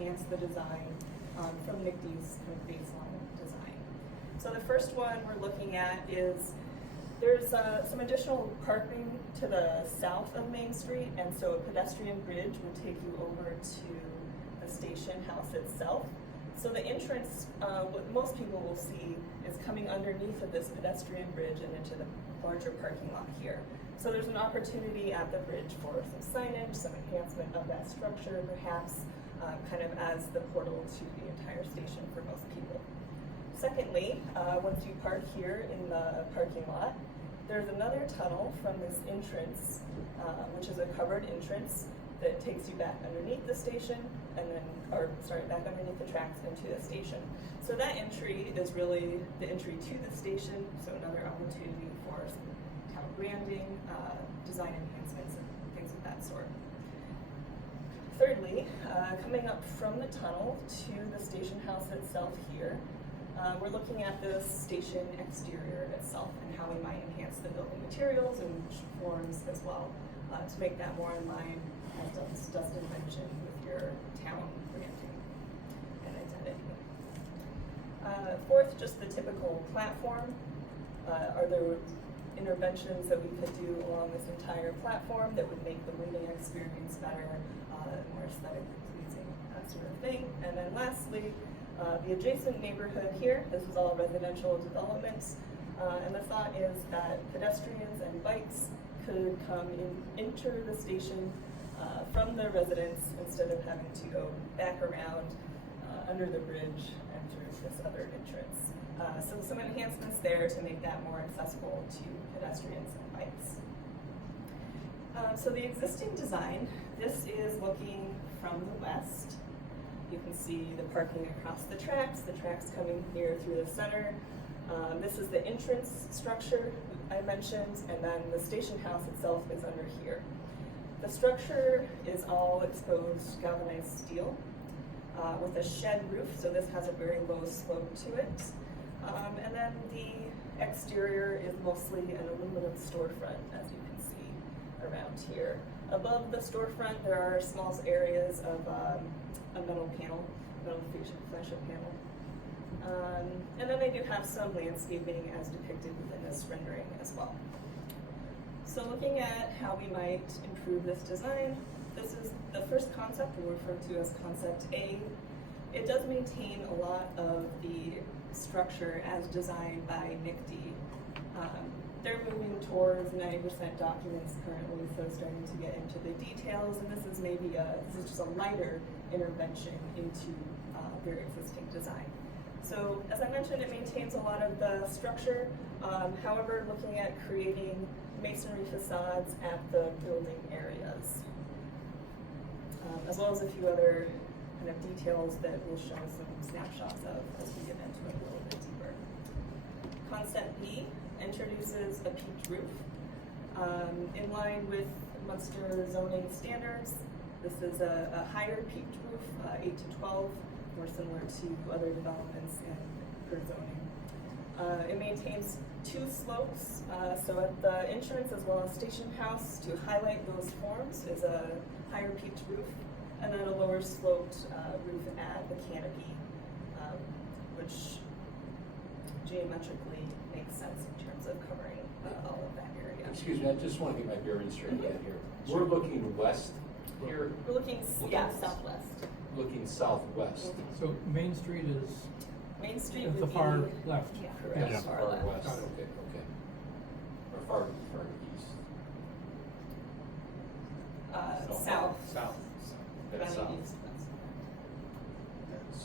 enhance the design from NICTD's kind of baseline design. So the first one we're looking at is there's some additional parking to the south of Main Street, and so a pedestrian bridge would take you over to the station house itself. So the entrance, what most people will see, is coming underneath of this pedestrian bridge and into the larger parking lot here. So there's an opportunity at the bridge for some signage, some enhancement of that structure, perhaps kind of as the portal to the entire station for most people. Secondly, once you park here in the parking lot, there's another tunnel from this entrance, which is a covered entrance that takes you back underneath the station and then, back underneath the tracks into the station. So that entry is really the entry to the station, so another opportunity for some town branding, design enhancements, and things of that sort. Thirdly, coming up from the tunnel to the station house itself here, we're looking at the station exterior itself and how we might enhance the building materials and forms as well to make that more in line, as Dustin mentioned, with your town branding and identity. Fourth, just the typical platform. Are there interventions that we could do along this entire platform that would make the reading experience better, more aesthetically pleasing, that sort of thing? And then lastly, the adjacent neighborhood here, this is all residential developments, and the thought is that pedestrians and bikes could come enter the station from the residence instead of having to go back around under the bridge and through this other entrance. So some enhancements there to make that more accessible to pedestrians and bikes. So the existing design, this is looking from the west. You can see the parking across the tracks coming here through the center. This is the entrance structure I mentioned, and then the station house itself is under here. The structure is all exposed galvanized steel with a shed roof, so this has a very low slope to it. And then the exterior is mostly an aluminum storefront, as you can see around here. Above the storefront, there are small areas of a metal panel, metal fascia panel. And then they do have some landscaping as depicted within this rendering as well. So looking at how we might improve this design, this is the first concept we refer to as concept A. It does maintain a lot of the structure as designed by NICTD. They're moving towards 90% documents currently, so starting to get into the details, and this is just a lighter intervention into their existing design. So as I mentioned, it maintains a lot of the structure. However, looking at creating masonry facades at the building areas, as well as a few other kind of details that we'll show some snapshots of as we get into it a little bit deeper. Concept B introduces a peaked roof. In line with Munster zoning standards, this is a higher peaked roof, 8 to 12, more similar to other developments in per zoning. It maintains two slopes, so at the entrance as well as station house, to highlight those forms is a higher peaked roof, and then a lower sloped roof at the canopy, which geometrically makes sense in terms of covering all of that area. Excuse me, I just want to get my bearings straight again here. Sure. We're looking west here? We're looking, southwest. Looking southwest. So Main Street is Main Street at would the be, far left. Yeah, correct. Yeah. Far left. west. Okay. Or far east. South. South. That's south. East, west. That's,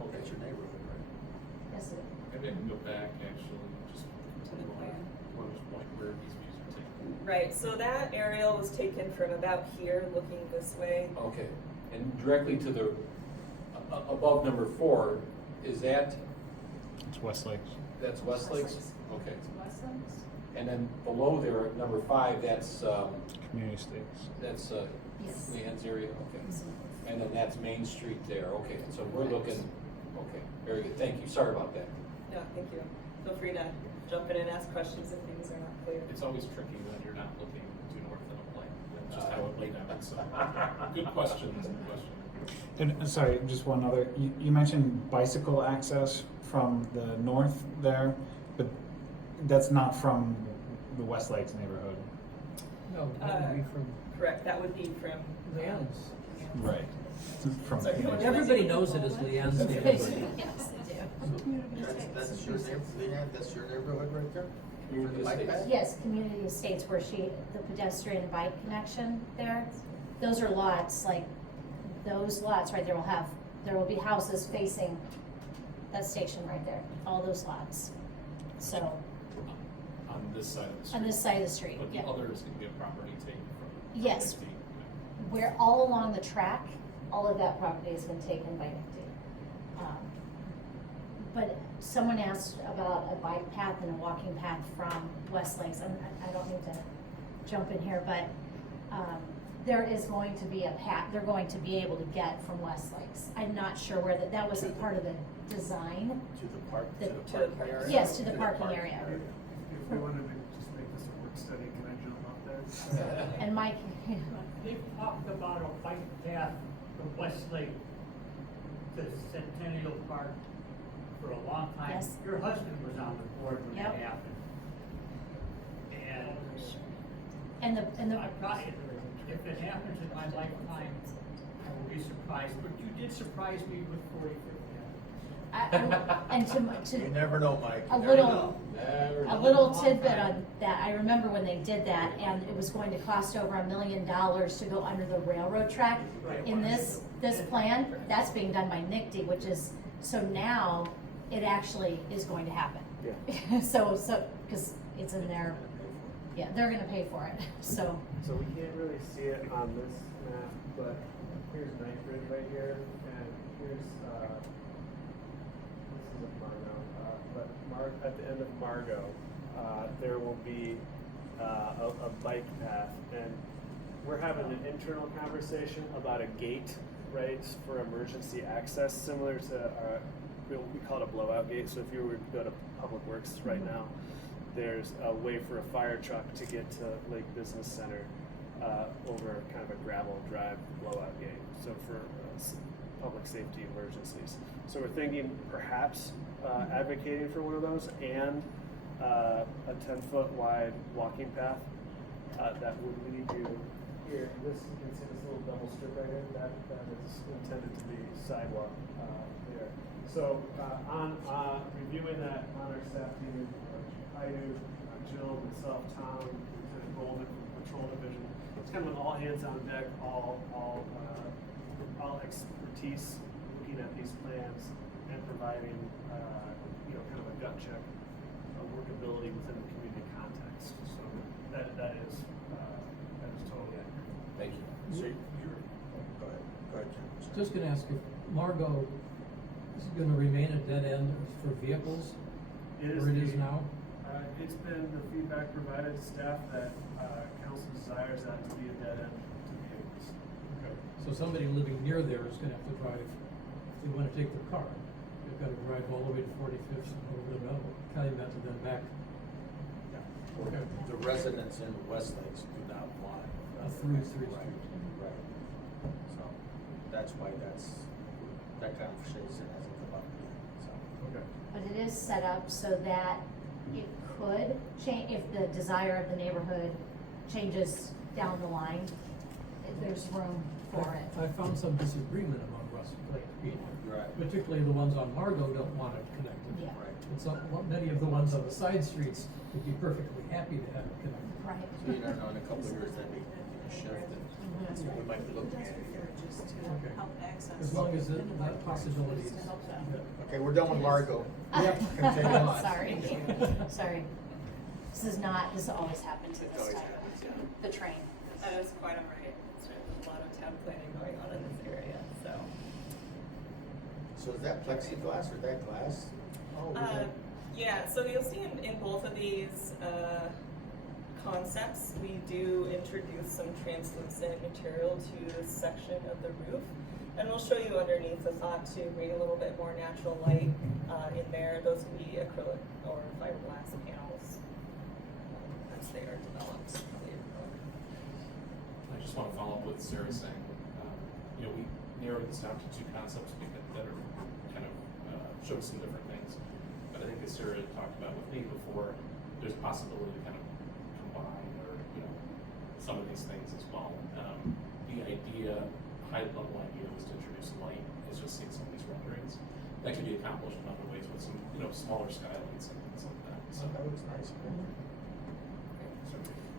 Okay. that's your neighborhood, right? Yes, it Maybe I can go back actually, just To the plan. Where these views are taken. Right, so that aerial was taken from about here, looking this way. Okay. And directly to the, above number 4, is that, It's Westlakes. that's Westlakes? Okay. Westlakes? And then below there, number 5, that's, Community States. that's Yes. Leanne's area, okay. And then that's Main Street there, okay. So we're looking, okay, very good. Thank you. Sorry about that. No, thank you. Feel free to jump in and ask questions if things are not clear. It's always tricky when you're not looking due north of a plane. That's just how it laid out. So, good questions. And sorry, just one other. You mentioned bicycle access from the north there, but that's not from the West Lakes neighborhood. No, that would be from Correct, that would be from. Leon's. Right. From Sorry, go ahead. Everybody knows it as Leon's neighborhood. Yes, they do. That's your neighborhood, Leanne, that's your neighborhood right there? For the bike path? Yes, community estates where the pedestrian bike connection there, those are lots, like, those lots right there there will be houses facing that station right there, all those lots. So, On this side of the street. on this side of the street, But the yeah. other is gonna be a property taken from. Yes. NICTD. Where all along the track, all of that property has been taken by NICTD. But someone asked about a bike path and a walking path from West Lakes. I don't need to jump in here, but there is going to be a path, they're going to be able to get from West Lakes. I'm not sure where that wasn't part of the design. To the park, The- to the parking area? Yes, to the parking area. If we wanted to just make this a work study, can I jump up there? And Mike, They've talked about a bike path from Westlake to Centennial Park for a long time. Yes. Your husband was on the board when Yep. that happened. and the I probably, if it happens in my lifetime, I will be surprised, but you did surprise me with 45th Avenue. You never know, Mike. A You never little- know. Never A know. little tidbit on that, I remember when they did that, and it was going to cost over $1 million to go under the railroad track. In this plan, that's being done by NICTD, which is, so now it actually is going to happen. Yeah. So, because it's in there, yeah, they're gonna pay for it, so. So we can't really see it on this map, but here's Knight Bridge right here, and here's, this isn't Margot, but at the end of Margot, there will be, a bike path, and we're having an internal conversation about a gate, right, for emergency access, similar to, we call it a blowout gate, so if you were to go to Public Works right now, there's a way for a fire truck to get to Lake Business Center over kind of a gravel drive blowout gate. So for public safety emergencies. So we're thinking perhaps advocating for one of those and a 10-foot wide walking path that would lead you here. This, you can see this little double strip right here. That is intended to be sidewalk there. So on reviewing that on our staff team, I do, Jill, myself, Tom, Lieutenant Goldman from Patrol Division. It's kind of an all hands on deck, all expertise looking at these plans and providing, kind of a gut check of workability within the community context. So that is totally accurate. Thank you. So you're, go ahead, Jim. Just gonna ask if Margot is gonna remain a dead end for vehicles, where it is now? It's been the feedback provided to staff that council desires that to be a dead end to vehicles. Okay. So somebody living near there is gonna have to drive, if they wanna take their car, they've gotta drive all the way to 45th and over the middle, Calumet and then back. Okay. The residents in West Lakes do not want A through street. Right, right. So that's why that conversation hasn't come up yet, so. Okay. But it is set up so that it could change, if the desire of the neighborhood changes down the line, if there's room for it. I found some disagreement among West Lake people, Right. particularly the ones on Margot don't want it connected. Yeah. Right. And some, many of the ones on the side streets would be perfectly happy to have it connected. Right. So you don't know, in a couple of years, that'd be a shift, and we might be looking at it again. Okay. Help access. As long as that possibility is. To help them. Okay, we're done with Margot. Yep. Continue on. Sorry, sorry. This always happens at It this always time. happens, yeah. The train. That is quite all right. There's a lot of town planning going on in this area, so. So is that plexiglass or that glass? Oh, we got- Yeah, so you'll see in both of these concepts, we do introduce some translucent material to this section of the roof. And we'll show you underneath the thought to bring a little bit more natural light in there. Those would be acrylic or fiberglass panels as they are developed. I just want to follow up what Sarah's saying. We narrowed this down to two concepts that are kind of show some different things. But I think as Sarah had talked about with me before, there's a possibility to kind of combine or, some of these things as well. The idea, high level idea was to introduce light, is just seeing some of these renderings. That can be accomplished in other ways with some, smaller skylights and things like that. So That looks nice.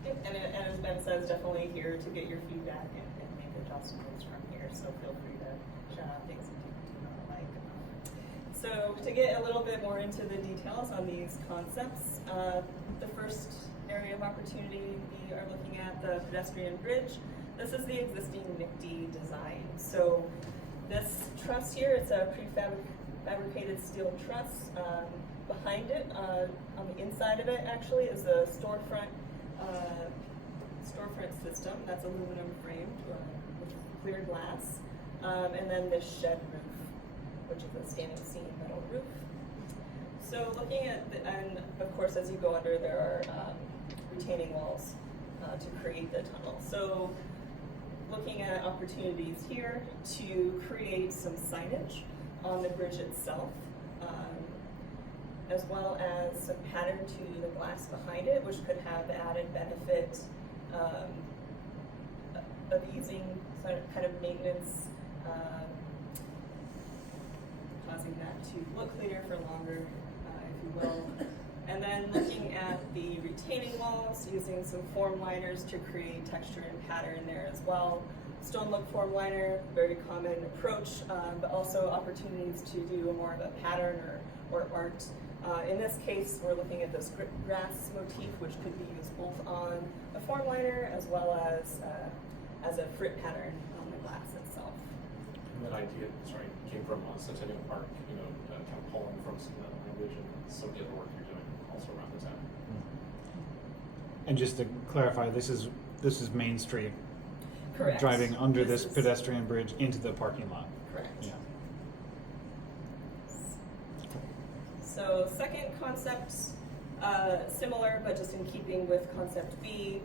And as Ben says, definitely here to get your feedback and make adjustments from here, so feel free to shout out things that you do not like. So to get a little bit more into the details on these concepts, the first area of opportunity, we are looking at the pedestrian bridge. This is the existing NICTD design. So this truss here, it's a prefabricated steel truss. Behind it, on the inside of it actually, is a storefront system that's aluminum framed with clear glass, and then this shed roof, which is a standing seam metal roof. So looking at, and of course as you go under there are retaining walls to create the tunnel. So looking at opportunities here to create some signage on the bridge itself, as well as some pattern to the glass behind it, which could have the added benefit of easing kind of maintenance, causing that to look cleaner for longer, if you will. And then looking at the retaining walls, using some form liners to create texture and pattern there as well. Stone look form liner, very common approach, but also opportunities to do more of a pattern or art. In this case, we're looking at this grass motif, which could be used both on a form liner as well as a frit pattern on the glass itself. and that idea, came from Centennial Park, kind of pulling from some of that language and some of the other work you're doing also around the town. And just to clarify, this is Main Street. Correct. Driving under This this is- pedestrian bridge into the parking lot. Correct. Yeah. So second concept, similar, but just in keeping with concept B,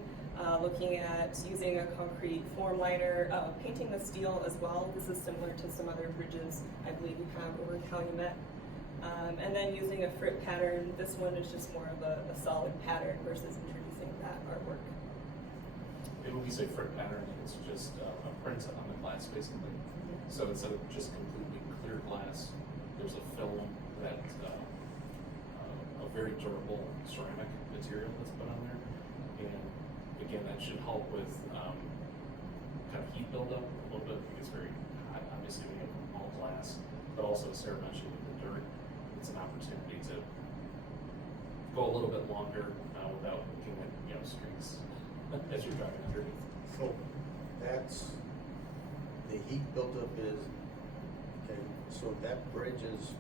looking at using a concrete form liner, painting the steel as well. This is similar to some other bridges I believe you have over in Calumet. And then using a frit pattern. This one is just more of a solid pattern versus introducing that artwork. And when we say frit pattern, it's just a print on the glass, basically. So instead of just completely clear glass, there's a film that a very durable ceramic material that's put on there. And again, that should help with kind of heat buildup a little bit. It's very hot. Obviously, we have all glass, but also, as Sarah mentioned, with the dirt, it's an opportunity to go a little bit longer without looking at streets as you're driving underneath. So that's, the heat buildup is, okay, so that bridge is,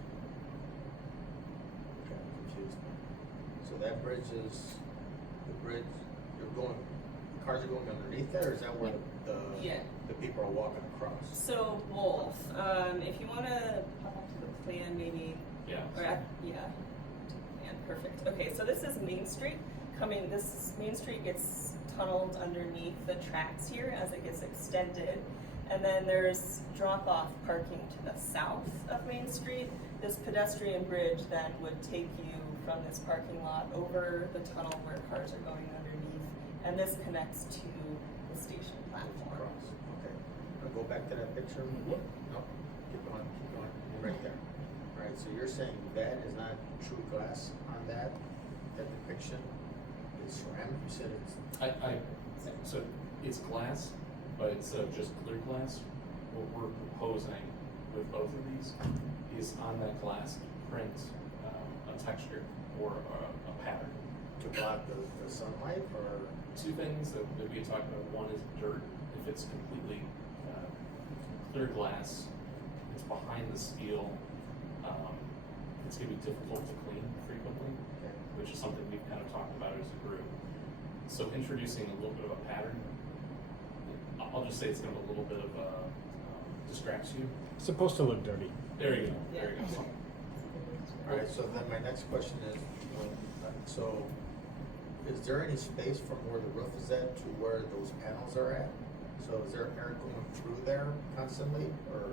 okay, I'm confused. So that bridge is, the bridge, cars are going underneath there, or is that where Yeah. the people are walking across? So both. If you want to pop up to the plan, maybe. Yeah. Yeah, perfect. Okay, so this is Main Street. This Main Street gets tunneled underneath the tracks here as it gets extended. And then there's drop-off parking to the south of Main Street. This pedestrian bridge then would take you from this parking lot over the tunnel where cars are going underneath. And this connects to the station platform. Across, okay. Now go back to that picture. Mhm. No, keep going, right there. All right, so you're saying that is not true glass on that depiction? It's ceramic, you said it's, So it's glass, but instead of just clear glass, what we're proposing with both of these is on that glass to print a texture or a pattern. to block the sunlight, or? Two things that we had talked about. One is dirt. If it's completely clear glass, it's behind the steel. It's going to be difficult to clean frequently, Okay. which is something we've kind of talked about as a group. So introducing a little bit of a pattern, I'll just say it's going to be a little bit of distracts you. It's supposed to look dirty. There you go. There you go. All right, so then my next question is, so is there any space from where the roof is at to where those panels are at? So is there air going through there constantly, or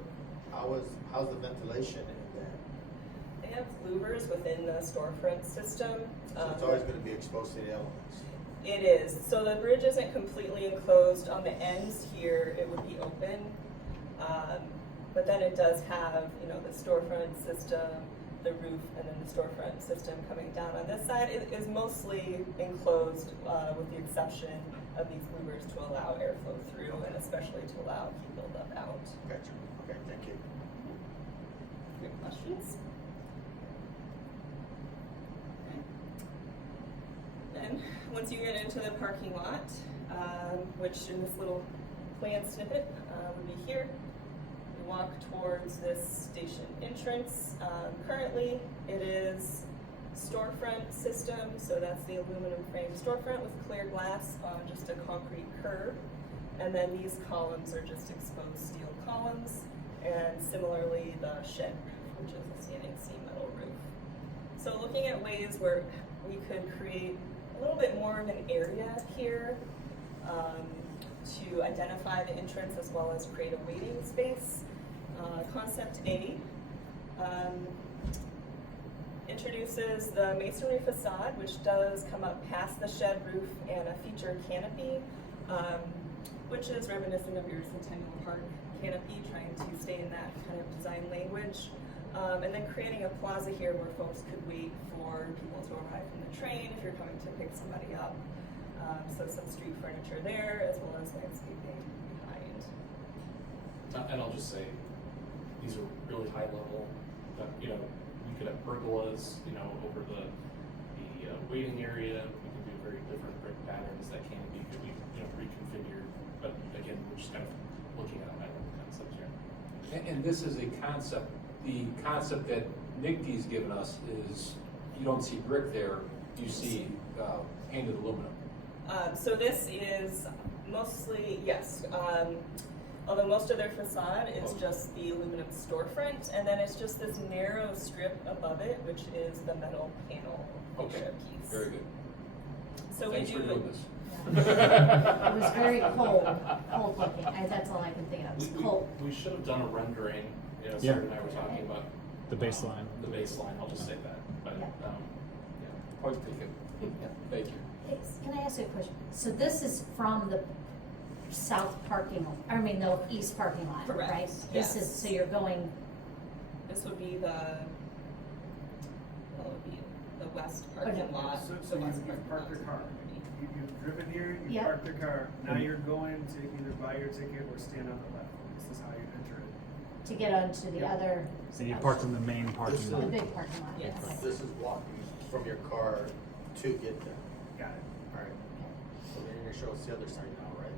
how's the ventilation in that? They have louvers within the storefront system. So it's always gonna be exposed to the elements? It is. So the bridge isn't completely enclosed. On the ends here, it would be open. But then it does have, you know, the storefront system, the roof, and then the storefront system coming down. On this side, it is mostly enclosed with the exception of these louvers to allow airflow through and especially to allow heat buildup out. Gotcha, okay, thank you. Good questions? Then, once you get into the parking lot, which in this little plan snippet would be here, you walk towards this station entrance. Currently, it is storefront system, so that's the aluminum frame storefront with clear glass on just a concrete curb. And then these columns are just exposed steel columns, and similarly the shed roof, which is a standing seam metal roof. So looking at ways where we could create a little bit more of an area here to identify the entrance as well as create a waiting space. Concept A introduces the masonry facade, which does come up past the shed roof, and a feature canopy, which is reminiscent of your Centennial Park canopy, trying to stay in that kind of design language. And then creating a plaza here where folks could wait for people to arrive from the train if you're coming to pick somebody up. So some street furniture there as well as landscaping behind. And I'll just say, these are really high level, you know, you could have pergolas, you know, over the waiting area. We can do very different brick patterns that can be, could be, you know, reconfigured. But again, we're just kind of looking at a high level concept here. And this is a concept, the concept that NICTD's given us is, you don't see brick there, you see painted aluminum. So this is mostly, yes, although most of their facade is just the aluminum storefront, and then it's just this narrow strip above it, which is the metal panel Okay, piece. very good. So Thanks we for do. doing this. It was very cold looking. That's all I can think of. It was cold. We should have done a rendering, you know, Yeah. Sarah and I were talking about. The baseline. The baseline, I'll just say that, but, Yeah. yeah. Point taken. Thank you. Can I ask you a question? So this is from the south parking, the east parking lot, Correct, right? yes. This is, so you're going, This would be the west Okay. parking lot. So the west you've parking parked lot. your car. You've driven here, you Yep. parked your car, now you're going to either buy your ticket or stand on the platform. This is how you enter it. to get onto the Yep. other. And you parked in the main parking The lot. big parking lot. Yes. Okay. This is walking from your car to get there. Got it. Alright. So then you're gonna show us the other side now, right?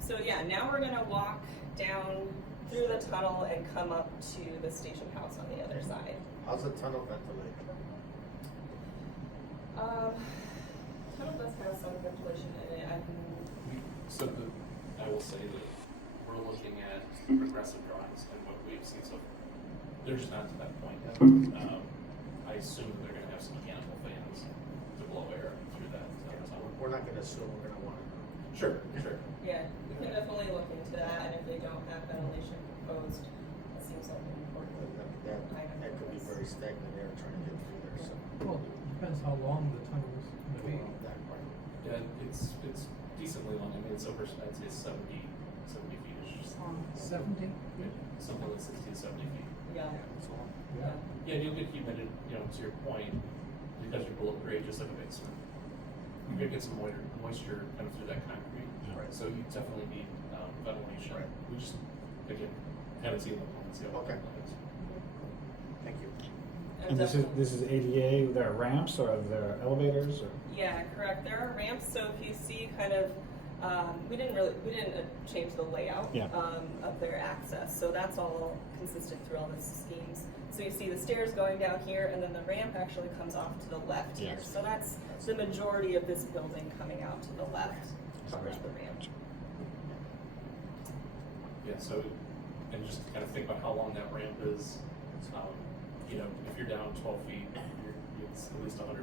So yeah, now we're gonna walk down through the tunnel and come up to the station house on the other side. How's the tunnel ventilated? Tunnel does have some ventilation in it. So I will say that we're looking at progressive drawings and what we've seen so far. They're just not to that point yet. I assume that they're gonna have some mechanical fans to blow air through that tunnel. We're not gonna assume, we're gonna wanna know. Sure, sure. Yeah, you can definitely look into that, and if they don't have ventilation proposed, that seems like an important That could be very stagnant air trying to get through there, so. Well, depends how long the tunnel is gonna be. That part. Yeah, it's decently long. I mean, it's over, I'd say 70 feet-ish. Seventy? Something like 60 to 70 feet. Yeah. That's all. Yeah. Yeah, and you'll get humidity, you know, to your point, because you're below grade, just like a basement. You're gonna get some moisture kind of through that concrete. Right. So you definitely need ventilation. Right. We just, again, haven't seen the plan, see how Okay. it looks. Thank you. And this is ADA, there are ramps or are there elevators or? Yeah, correct. There are ramps, so if you see kind of, we didn't change the layout Yeah. of their access, so that's all consistent through all the schemes. So you see the stairs going down here, and then the ramp actually comes off to the left here. Yes. So that's the majority of this building coming out to the left around the ramp. Yeah, so, and just kind of think about how long that ramp is. You know, if you're down 12 feet, it's at least 120.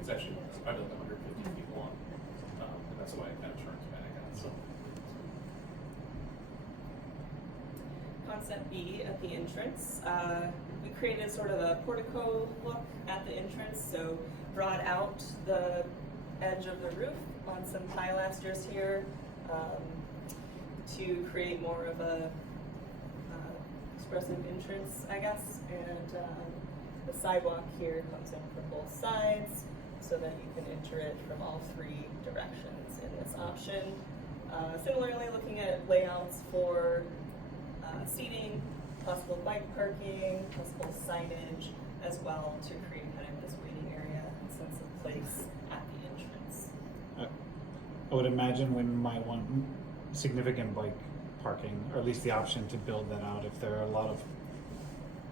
It's actually more. It's probably like 150 feet long. And that's why it kind of turns back on. So, concept B at the entrance. We created sort of a portico look at the entrance, so brought out the edge of the roof on some pilasters here to create more of a expressive entrance, I guess. And the sidewalk here comes in from both sides so that you can enter it from all three directions in this option. Similarly, looking at layouts for seating, possible bike parking, possible signage, as well to create kind of this waiting area and sense of place at the entrance. I would imagine we might want significant bike parking, or at least the option to build that out if there are a lot of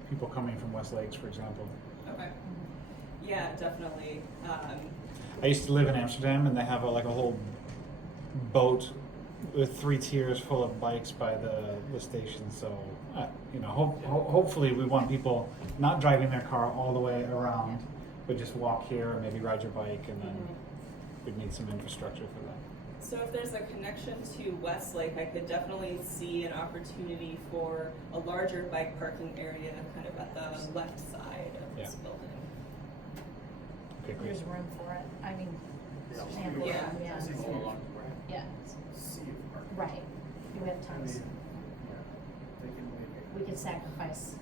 people coming from West Lakes, for example. Okay. Yeah, definitely. I used to live in Amsterdam, and they have a whole boat with 3 tiers full of bikes by the station. So, hopefully we want people not driving their car all the way around, but just walk here or maybe ride your bike, and then we'd need some infrastructure for that. So if there's a connection to Westlake, I could definitely see an opportunity for a larger bike parking area kind of at the left side of this building. Okay, great. There's room for it. I mean, Yeah. ample room, Yeah. yeah. It's all along the way. Yeah, Sea of parking. right. You have I tons. mean, yeah, they can make it. We could sacrifice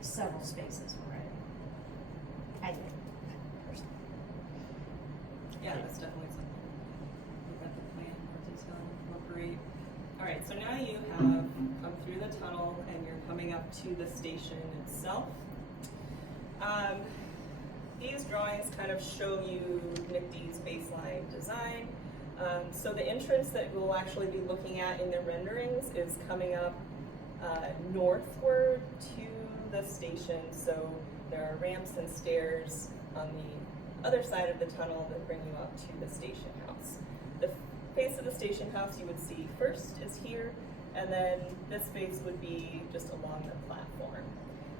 several spaces for it. I think, personally. Yeah, that's definitely something we look at the plan more detail and incorporate. All right, so now you have come through the tunnel and you're coming up to the station itself. These drawings kind of show you NICTD's baseline design. So the entrance that we'll actually be looking at in the renderings is coming up northward to the station. So there are ramps and stairs on the other side of the tunnel that bring you up to the station house. The face of the station house you would see first is here, and then this face would be just along the platform.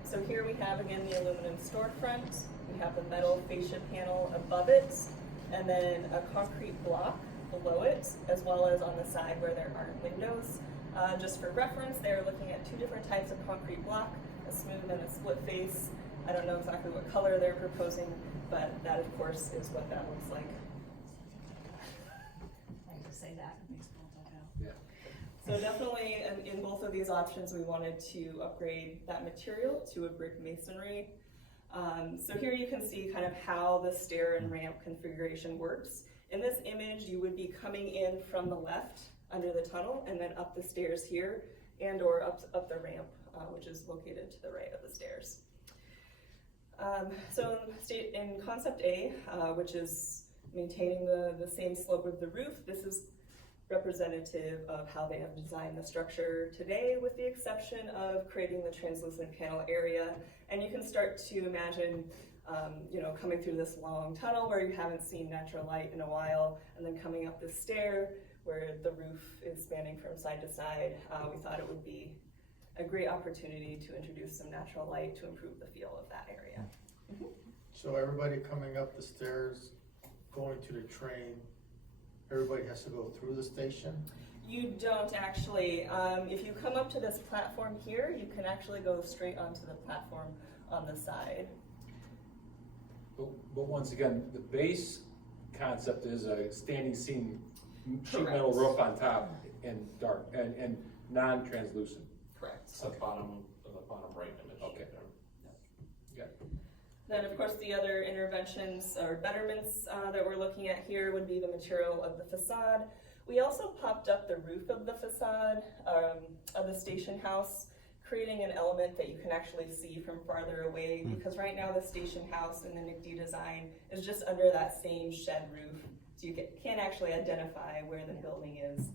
So here we have again the aluminum storefront, we have the metal fascia panel above it, and then a concrete block below it, as well as on the side where there aren't windows. Just for reference, they're looking at 2 different types of concrete block, a smooth and a split face. I don't know exactly what color they're proposing, but that of course is what that looks like. I like to say that, it makes people talk out. Yeah. So definitely in both of these options, we wanted to upgrade that material to a brick masonry. So here you can see kind of how the stair and ramp configuration works. In this image, you would be coming in from the left under the tunnel and then up the stairs here, and or up the ramp, which is located to the right of the stairs. So in concept A, which is maintaining the same slope of the roof, this is representative of how they have designed the structure today, with the exception of creating the translucent panel area. And you can start to imagine coming through this long tunnel where you haven't seen natural light in a while, and then coming up this stair where the roof is spanning from side to side. We thought it would be a great opportunity to introduce some natural light to improve the feel of that area. Mm-hmm. So everybody coming up the stairs, going to the train, everybody has to go through the station? You don't actually. If you come up to this platform here, you can actually go straight onto the platform on the side. But once again, the base concept is a standing seam, sheet Correct. metal roof on top and dark and non-translucent. Correct. It's the bottom right image. Okay. Yeah. Then, of course, the other interventions or betterments that we're looking at here would be the material of the facade. We also popped up the roof of the facade of the station house, creating an element that you can actually see from farther away, because right now the station house in the NICTD design is just under that same shed roof. So you can't actually identify where the building is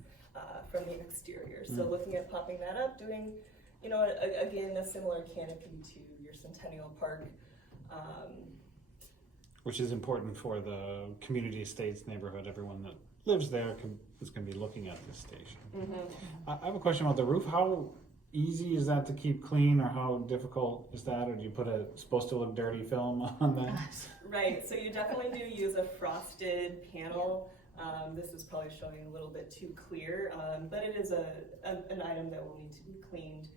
from the exterior. So looking at popping that up, doing, again, a similar canopy to your Centennial Park. Which is important for the community estates neighborhood. Everyone that lives there is going to be looking at this station. Mm-hmm. I have a question about the roof. How easy is that to keep clean, or how difficult is that? Or do you put a supposed to look dirty film on that? Right, so you definitely do use a frosted panel. This is probably showing a little bit too clear, but it is an item that will need to be cleaned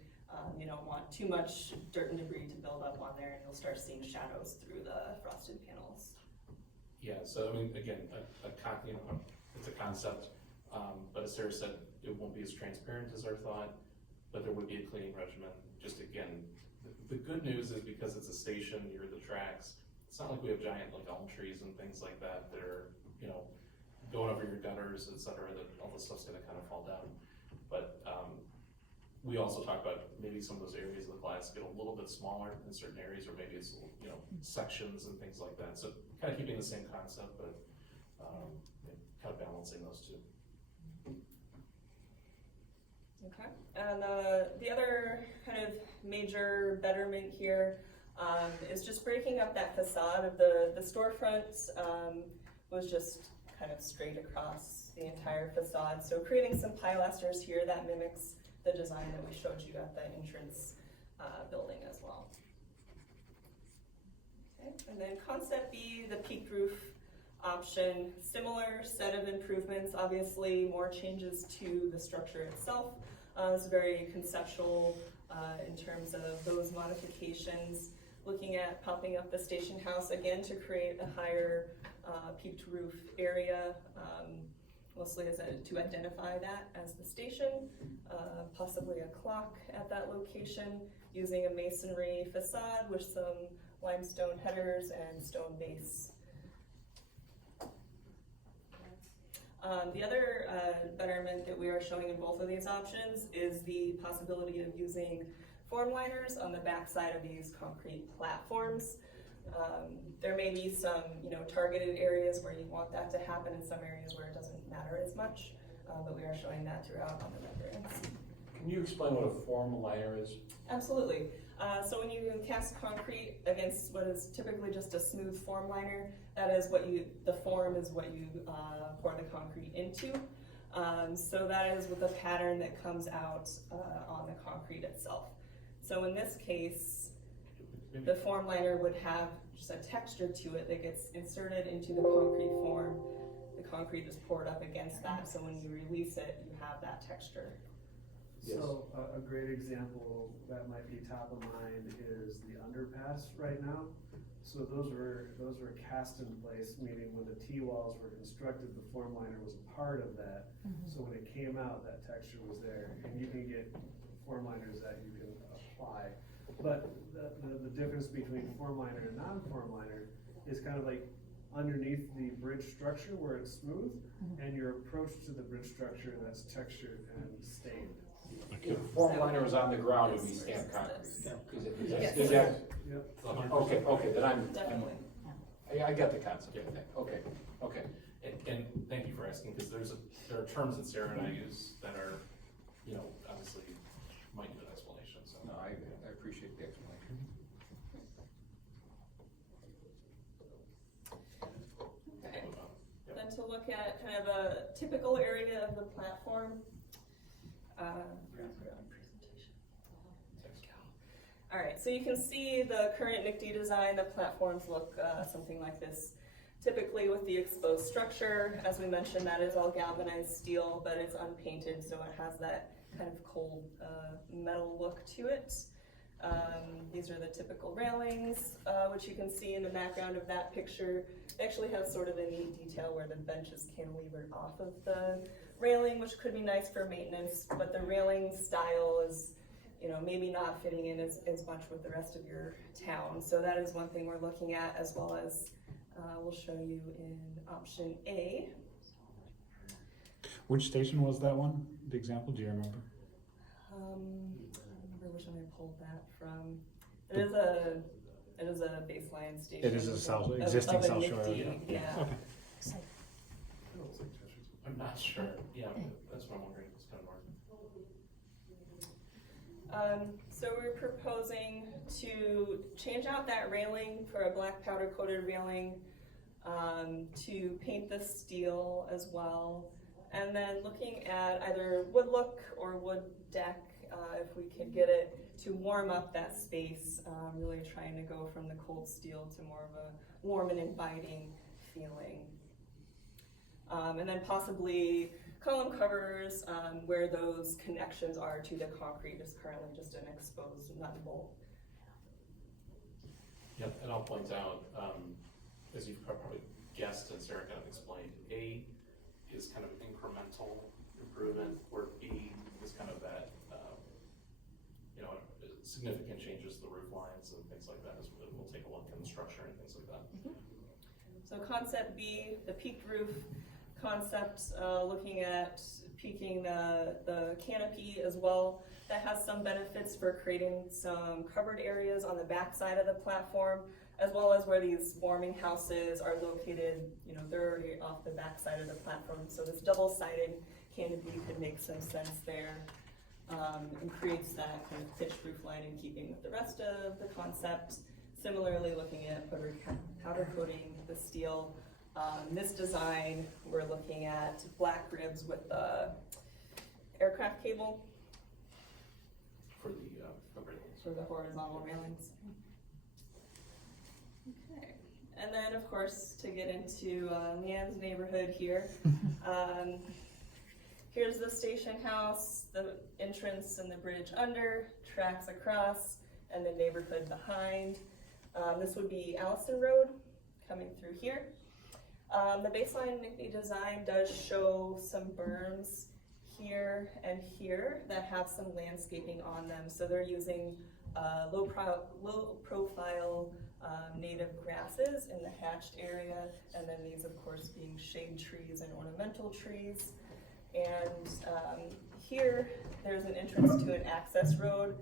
You don't want too much dirt and debris to build up on there, and you'll start seeing shadows through the frosted panels. Yeah, so I mean, again, it's a concept, but as Sarah said, it won't be as transparent as our thought, but there would be a cleaning regimen. Just again, the good news is because it's a station near the tracks, it's not like we have giant like elm trees and things like that that are, you know, going over your gutters, et cetera, that all this stuff's gonna kind of fall down. But we also talk about maybe some of those areas of the glass get a little bit smaller in certain areas, or maybe it's, you know, sections and things like that. So kind of keeping the same concept, but kind of balancing those two. Okay, and the other kind of major betterment here is just breaking up that facade of the storefront. Was just kind of straight across the entire facade. So creating some pilasters here that mimics the design that we showed you at the entrance building as well. Okay, and then concept B, the peaked roof option, similar set of improvements, obviously more changes to the structure itself. It's very conceptual in terms of those modifications. Looking at popping up the station house again to create a higher peaked roof area, mostly to identify that as the station, possibly a clock at that location, using a masonry facade with some limestone headers and stone base. The other betterment that we are showing in both of these options is the possibility of using form liners on the backside of these concrete platforms. There may be some, targeted areas where you want that to happen, and some areas where it doesn't matter as much, but we are showing that throughout on the renderings. Can you explain what a form liner is? Absolutely. So when you cast concrete against what is typically just a smooth form liner, that is the form is what you pour the concrete into. So that is with the pattern that comes out on the concrete itself. So in this case, the form liner would have just a texture to it that gets inserted into the concrete form. The concrete is poured up against that, so when you release it, you have that texture. Yes. So a great example that might be top of mind is the underpass right now. So those were cast in place, meaning when the T-walls were constructed, the form liner was a part of that. Mm-hmm. So when it came out, that texture was there, and you can get form liners that you can apply. But the difference between form liner and non-form liner is kind of like underneath the bridge structure where it's smooth, and your approach to the bridge structure that's textured and stained. If the form liner was on the ground, it would be stamped concrete. Is that? Yep. Okay, then I'm. Definitely. I got the concept, I think. Okay. And thank you for asking, because there are terms that Sarah and I use that are, obviously might need an explanation, so. No, I appreciate the explanation. Okay. Move on. Yep. Then to look at kind of a typical area of the platform. All right, so you can see the current NICTD design. The platforms look something like this. Typically with the exposed structure, as we mentioned, that is all galvanized steel, but it's unpainted, so it has that kind of cold metal look to it. These are the typical railings, which you can see in the background of that picture. They actually have sort of a neat detail where the bench is cantilevered off of the railing, which could be nice for maintenance, but the railing style is, maybe not fitting in as much with the rest of your town. So that is one thing we're looking at, as well as we'll show you in option A. Which station was that one? The example, do you remember? I don't remember which one I pulled that from. It is a baseline station. It is a existing of a South Shore. NICTD, yeah. Okay. I'm not sure, yeah, that's what I'm wondering, it's kind of north. So we're proposing to change out that railing for a black powder coated railing, to paint the steel as well, and then looking at either wood look or wood deck, if we could get it to warm up that space, really trying to go from the cold steel to more of a warm and inviting feeling. And then possibly column covers where those connections are to the concrete is currently just an exposed nut and bolt. Yep, and I'll point out, as you've probably guessed and Sarah kind of explained, A is kind of incremental improvement, where B is kind of that, significant changes to the roof lines and things like that, as we'll take a look in the structure and things like that. So concept B, the peaked roof concept, looking at peaking the canopy as well. That has some benefits for creating some covered areas on the back side of the platform, as well as where these warming houses are located. They're already off the back side of the platform, so this double-sided canopy could make some sense there. And creates that kind of pitched roof line in keeping with the rest of the concept. Similarly, looking at powder coating the steel. This design, we're looking at black ribs with the aircraft cable For the railings. for the horizontal railings. Okay, and then of course to get into Leanne's neighborhood here. Here's the station house, the entrance and the bridge under, tracks across, and the neighborhood behind. This would be Allison Road coming through here. The baseline NICTD design does show some berms here and here that have some landscaping on them. So they're using low profile native grasses in the hatched area, and then these of course being shade trees and ornamental trees. And here, there's an entrance to an access road.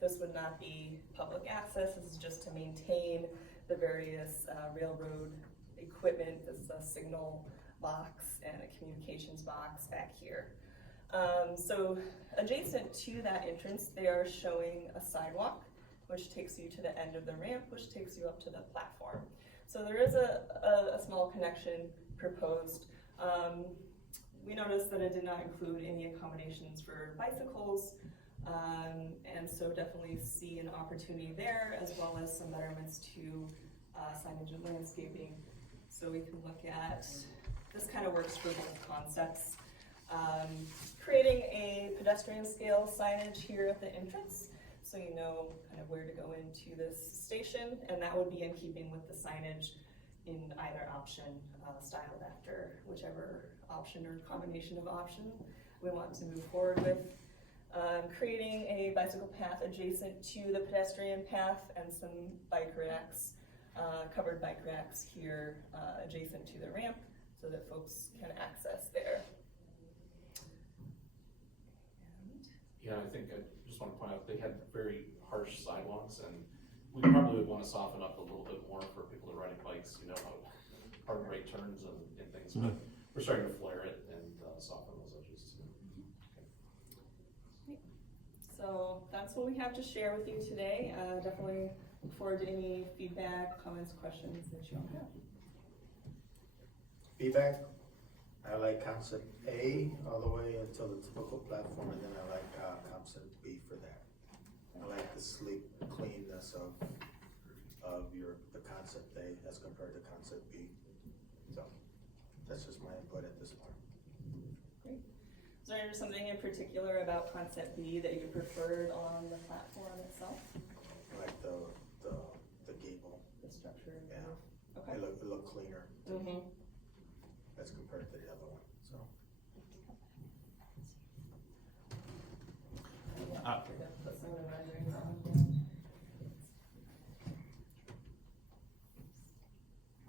This would not be public access. This is just to maintain the various railroad equipment. This is a signal box and a communications box back here. So adjacent to that entrance, they are showing a sidewalk, which takes you to the end of the ramp, which takes you up to the platform. So there is a small connection proposed. We noticed that it did not include any accommodations for bicycles, and so definitely see an opportunity there, as well as some betterments to signage and landscaping. So we can look at, this kind of works for both concepts. Creating a pedestrian scale signage here at the entrance, so you know kind of where to go into this station, and that would be in keeping with the signage in either option, styled after whichever option or combination of option we want to move forward with. Creating a bicycle path adjacent to the pedestrian path and some bike racks, covered bike racks here adjacent to the ramp so that folks can access there. Yeah, I think I just want to point out, they had very harsh sidewalks, and we probably would want to soften up a little bit more for people who are riding bikes, how hard right turns and things, but we're starting to flare it and soften those edges too. Okay. So that's what we have to share with you today. Definitely look forward to any feedback, comments, questions that you all have. Feedback? I like concept A all the way until the typical platform, and then I like concept B for that. I like the sleek cleanness of the concept A as compared to concept B. So that's just my input at this point. Great. Is there something in particular about concept B that you preferred on the platform itself? I like the gable. The structure? Yeah. Okay. It look cleaner Mm-hmm. as compared to the other one. So Put some of the renderings on.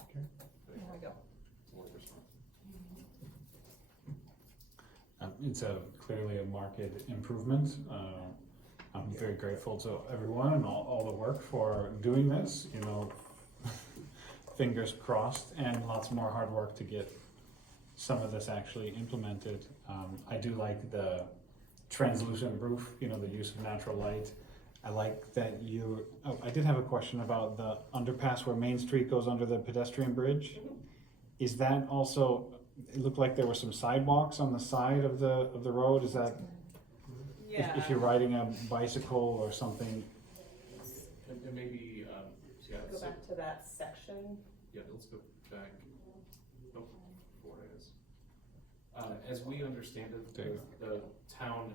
Okay. There we go. It's clearly a market improvement. I'm very grateful to everyone and all the work for doing this, fingers crossed, and lots more hard work to get some of this actually implemented. I do like the translucent roof, the use of natural light. I like that I did have a question about the underpass where Main Street goes under the pedestrian bridge. Is that also, it looked like there were some sidewalks on the side of the road. Is that, Yeah. if you're riding a bicycle or something? And maybe, yeah. Go back to that section. Yeah, let's go back. Nope, forward, I guess. As we understand it, There you the town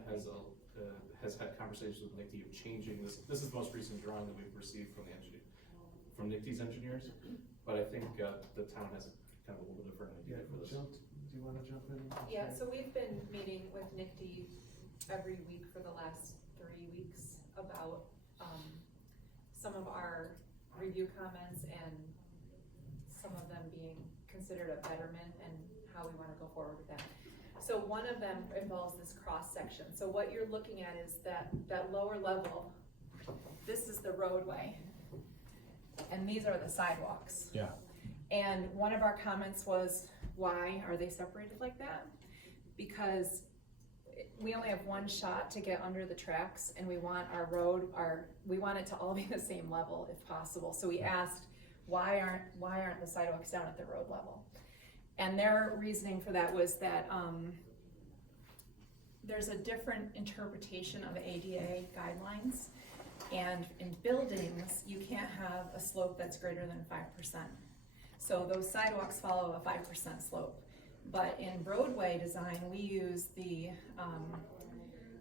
has had conversations with NICTD of changing this. This is the most recent drawing that we've received from the engineer, from NICTD's engineers. But I think the town has kind of a little different idea for this. Do you wanna jump in? Yeah, so we've been meeting with NICTD every week for the last 3 weeks about, some of our review comments and some of them being considered a betterment and how we wanna go forward with that. So one of them involves this cross section. So what you're looking at is that lower level, this is the roadway, and these are the sidewalks. Yeah. And one of our comments was, why are they separated like that? Because we only have one shot to get under the tracks, and we want our road, we want it to all be the same level if possible. So we asked, why aren't the sidewalks down at the road level? And their reasoning for that was that there's a different interpretation of ADA guidelines, and in buildings, you can't have a slope that's greater than 5%. So those sidewalks follow a 5% slope. But in roadway design, we use the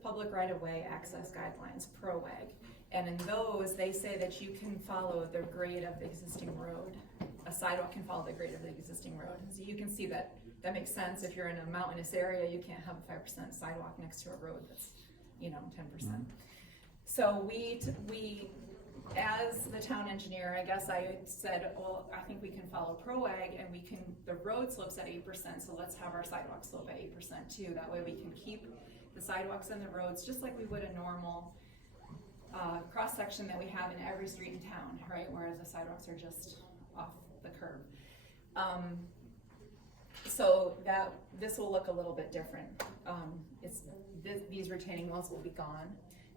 public right-of-way access guidelines, PROWAG. And in those, they say that you can follow the grade of the existing road. A sidewalk can follow the grade of the existing road. So you can see that makes sense. If you're in a mountainous area, you can't have a 5% sidewalk next to a road that's, 10%. Mm-hmm. So we, as the town engineer, I guess I said, well, I think we can follow PROAG, and the road slopes at 8%, so let's have our sidewalk slope at 8% too. That way we can keep the sidewalks and the roads just like we would a normal cross section that we have in every street in town, right? Whereas the sidewalks are just off the curb. So this will look a little bit different. These retaining walls will be gone,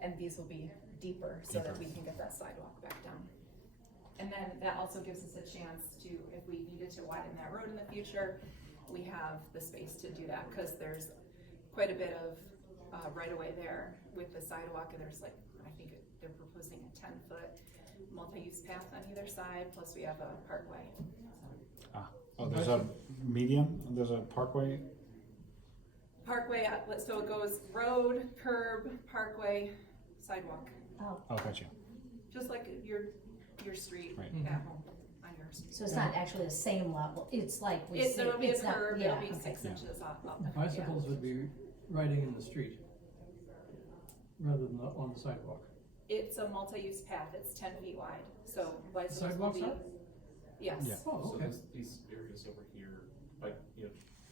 and these will be deeper so that we can get that sidewalk back down. And then that also gives us a chance to, if we needed to widen that road in the future, we have the space to do that, because there's quite a bit of right away there with the sidewalk, and there's they're proposing a 10-foot multi-use path on either side, plus we have a parkway. Oh, there's a median, there's a parkway? Parkway, so it goes road, curb, parkway, sidewalk. Oh, gotcha. Just like your street Right. at home, on your street. So it's not actually the same level, it's like we say, It'll be a it's not, curb, yeah, it'll be okay. 6 inches up. Bicycles would be riding in the street rather than on the sidewalk. It's a multi-use path, it's 10 feet wide, so bicycles will Sidewalks be. are? Yes. Yeah. Oh, So okay. these areas over here,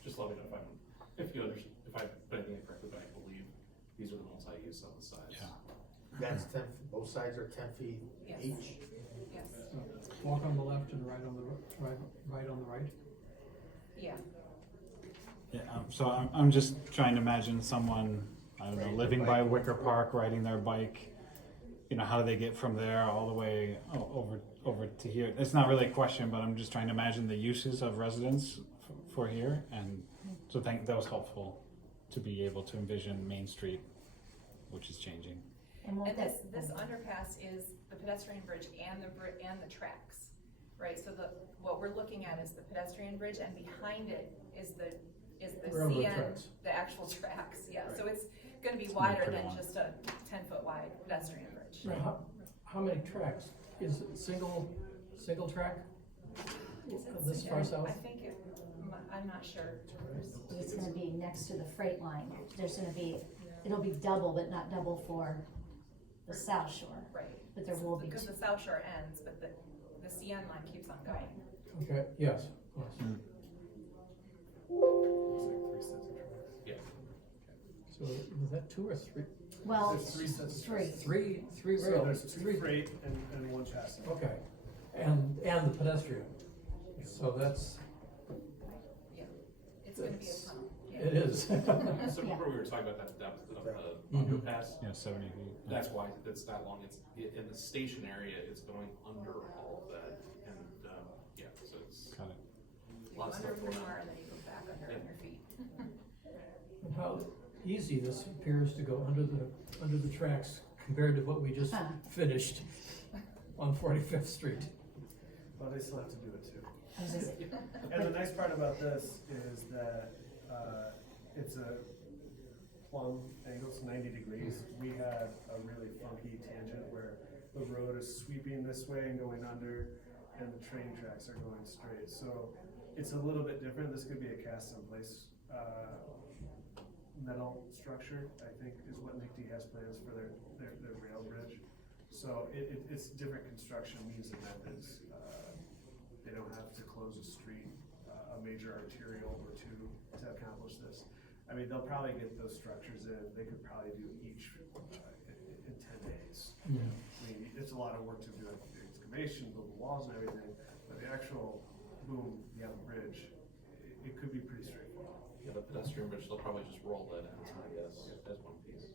just let me know if I put anything incorrectly, but I believe these are the multi-use on the sides. Yeah. That's 10, both sides are 10 feet Yes. each? Yes, Walk on the left and right on the right on the right. yeah. Yeah, so I'm just trying to imagine someone, I don't know, Riding living their by bike. Wicker Park, riding their bike. How do they get from there all the way over to here? It's not really a question, but I'm just trying to imagine the uses of residents for here, and so that was helpful to be able to envision Main Street, which is changing. And won't And that- this underpass is the pedestrian bridge and the tracks, right? So what we're looking at is the pedestrian bridge, and behind it is the Railroad CN, tracks. the actual tracks, yeah. Right. So it's gonna be gonna be wider pretty than long. just a 10-foot wide pedestrian bridge. Now, how many tracks? Is it single track? Is it This far south? I think I'm not sure. It's gonna be next to the freight line, it'll be double, but not double for the South Shore, Right. but there will be Because two. the South Shore ends, but the CN line keeps on going. Okay, yes. Yeah. So is that 2 or 3? Well, There's 3 sets of three. Three So rails. there's 2 freight and 1 chassis. Okay, and the pedestrian. So that's, Yeah. It's gonna be a tunnel. Yeah. it is. So remember we were talking about that depth of the Mhm. underpass? Yeah, 70 feet. That's why it's that long. It's in the station area. It's going under all of that, and so it's Got it. You a go lot of under stuff going more, on. and then you go back under on your feet. And how easy this appears to go under the tracks compared to what we just Huh. finished on 45th Street. But they still have to do it too. I was gonna say, And the nice part about this is that it's a plumb angle, it's 90 degrees. We had a really funky tangent where the road is sweeping this way and going under, and the train tracks are going straight. So it's a little bit different. This could be a cast in place metal structure, I think, is what NICTD has plans for their rail bridge. So it's different construction means and methods. They don't have to close a street, a major arterial or two to accomplish this. I mean, they'll probably get those structures in. They could probably do each in 10 days. Yeah. I mean, it's a lot of work to do like the excavation, build the walls and everything, but the actual boom, the bridge, it could be pretty straightforward. Yeah, the pedestrian bridge, they'll probably just roll that in, I guess, as one piece.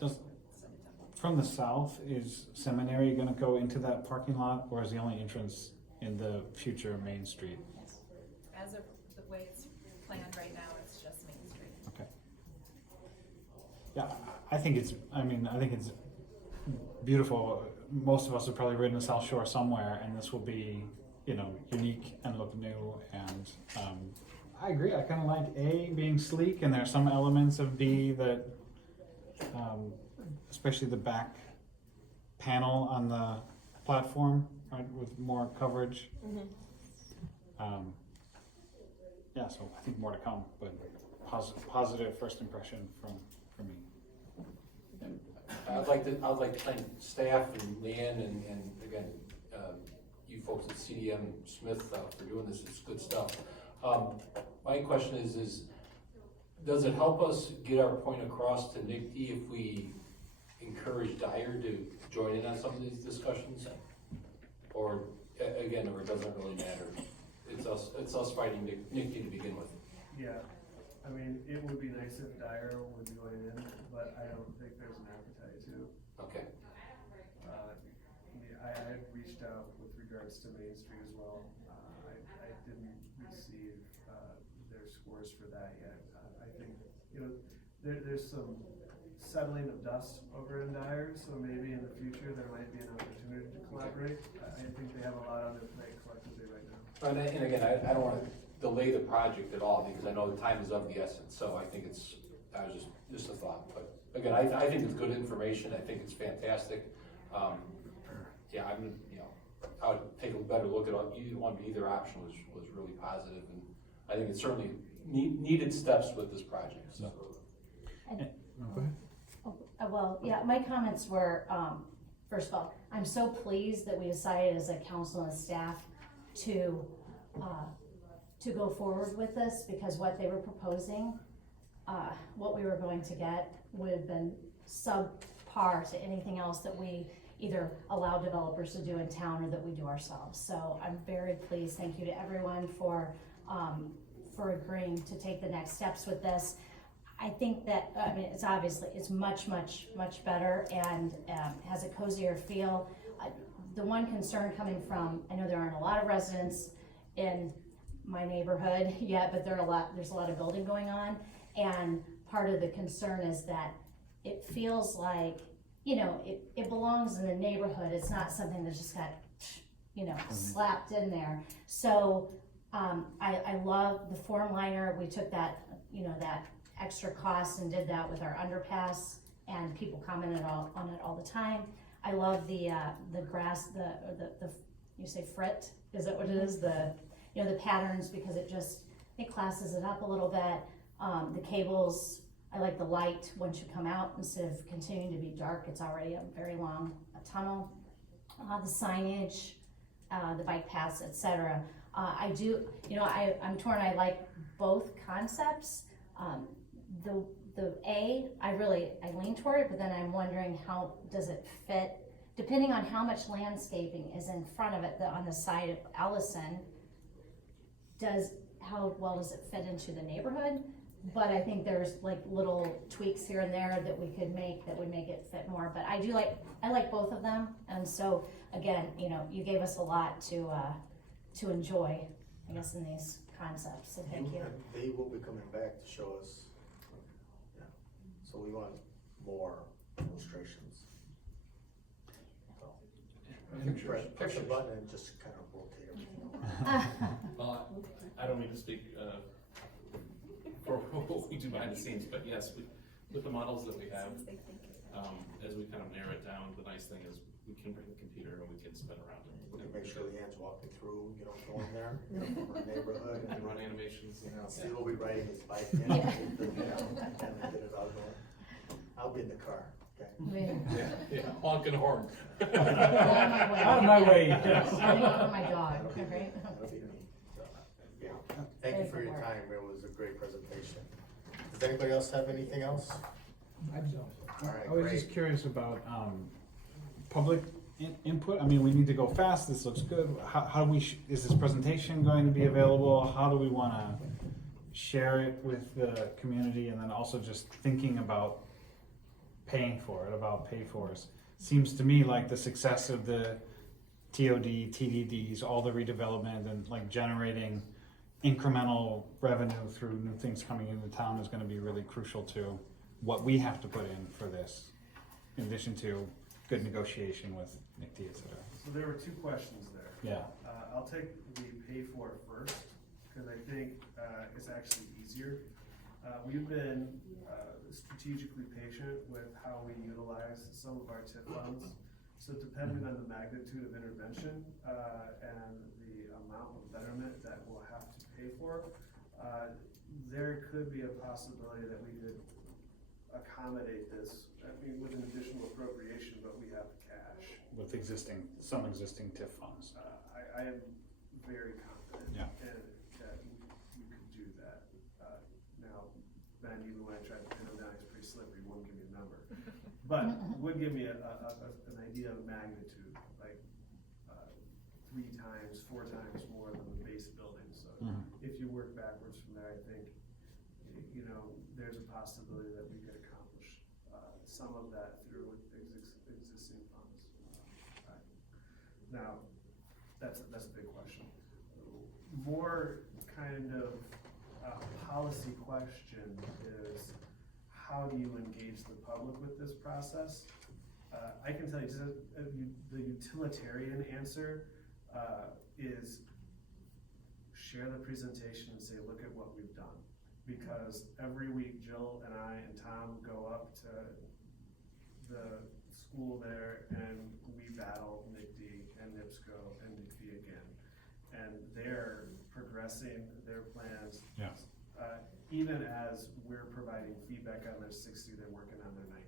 Does, from the south, is Seminary gonna go into that parking lot, or is the only entrance in the future Main Street? As of the way it's planned right now, it's just Main Street. Okay. Yeah, I think it's beautiful. Most of us have probably ridden the South Shore somewhere, and this will be, unique and look new. And I agree. I kind of like A being sleek, and there are some elements of B that, especially the back panel on the platform, right, with more coverage. Mm-hmm. Yeah, so I think more to come, but positive first impression from me. I'd like to thank staff and Leanne and again, you folks at CDM Smith for doing this. It's good stuff. My question is does it help us get our point across to NICTD if we encourage Dyer to join in on some of these discussions? Or again, or it doesn't really matter? It's us fighting NICTD to begin with. Yeah, I mean, it would be nice if Dyer would join in, but I don't think there's an appetite to. Okay. I had reached out with regards to Main Street as well. I didn't receive their scores for that yet. I think, there's some settling of dust over in Dyer, so maybe in the future there might be an opportunity to collaborate. I think they have a lot on their plate collectively right now. And again, I don't want to delay the project at all because I know the time is of the essence. So I think that was just a thought. But again, I think it's good information. I think it's fantastic. Yeah, I would take a better look at either option was really positive, and I think it's certainly needed steps with this project. So. Go ahead. Well, yeah, my comments were, first of all, I'm so pleased that we decided as a council and staff to go forward with this, because what they were proposing, what we were going to get would have been subpar to anything else that we either allow developers to do in town or that we do ourselves. So I'm very pleased. Thank you to everyone for agreeing to take the next steps with this. I think that, it's much, much, much better and has a cozier feel. The one concern coming from, I know there aren't a lot of residents in my neighborhood yet, but there's a lot of building going on. And part of the concern is that it feels like, it belongs in the neighborhood. It's not something that's just got, slapped in there. So I love the form liner. We took that, that extra cost and did that with our underpass, and people commented on it all the time. I love the grass, the you say frit, is that what it is? The patterns, because it classes it up a little bit. The cables, I like the light once you come out, instead of continuing to be dark, it's already a very long tunnel. The signage, the bike paths, etc. I'm torn. I like both concepts. I lean toward it, but then I'm wondering how does it fit, depending on how much landscaping is in front of it, on the side of Allison, how well does it fit into the neighborhood? But I think there's like little tweaks here and there that we could make that would make it fit more. But I like both of them, and so again, you gave us a lot to enjoy, I guess, in these concepts. So thank you. They will be coming back to show us. Yeah. So we want more illustrations. So press the button and just kind of rotate everything. Well, I don't mean to speak what we do behind the scenes, but yes, with the models that we have, as we kind of narrow it down, the nice thing is we can bring the computer and we can spin around it. And make sure Leanne's walking through, go in there, from her neighborhood. We can run animations, See what we riding his bike in, Yeah. and get it all going. I'll be in the car, okay? Yeah, honking horn. On my way. On my way, yes. Running over my dog, That'll be me. right? That'll be me. So, yeah. Thank you for your time, it was a great presentation. Does anybody else have anything else? I don't. All right, I was great. just curious about public input. I mean, we need to go fast. This looks good. How do we? Is this presentation going to be available? How do we want to share it with the community? And then also just thinking about paying for it, about pay-fors. Seems to me like the success of the TOD, TDDs, all the redevelopment, and like generating incremental revenue through new things coming into town is going to be really crucial to what we have to put in for this, in addition to good negotiation with NICTD, et cetera. So there were two questions there. Yeah. I'll take the pay for it first, because I think it's actually easier. We've been strategically patient with how we utilize some of our TIF funds. So depending on the magnitude of intervention and the amount of betterment that we'll have to pay for, there could be a possibility that we could accommodate this, with an additional appropriation, but we have cash. With some existing TIF funds. I am very confident Yeah. that we could do that. Now, Ben, even when I tried to pin him down, he's pretty slippery, he wouldn't give me a number. But would give me an idea of magnitude, like 3 times, 4 times more than the base building. So if you work backwards from there, I think, there's a possibility that we could accomplish some of that through existing funds. Now, that's a big question. More kind of policy question is, how do you engage the public with this process? I can tell you, just the utilitarian answer is share the presentation and say, look at what we've done. Because every week Jill and I and Tom go up to the school there and we battle NICTD and NIPSCO and NICTD again. And they're progressing their plans. Yeah. Even as we're providing feedback on their 60, they're working on their 90.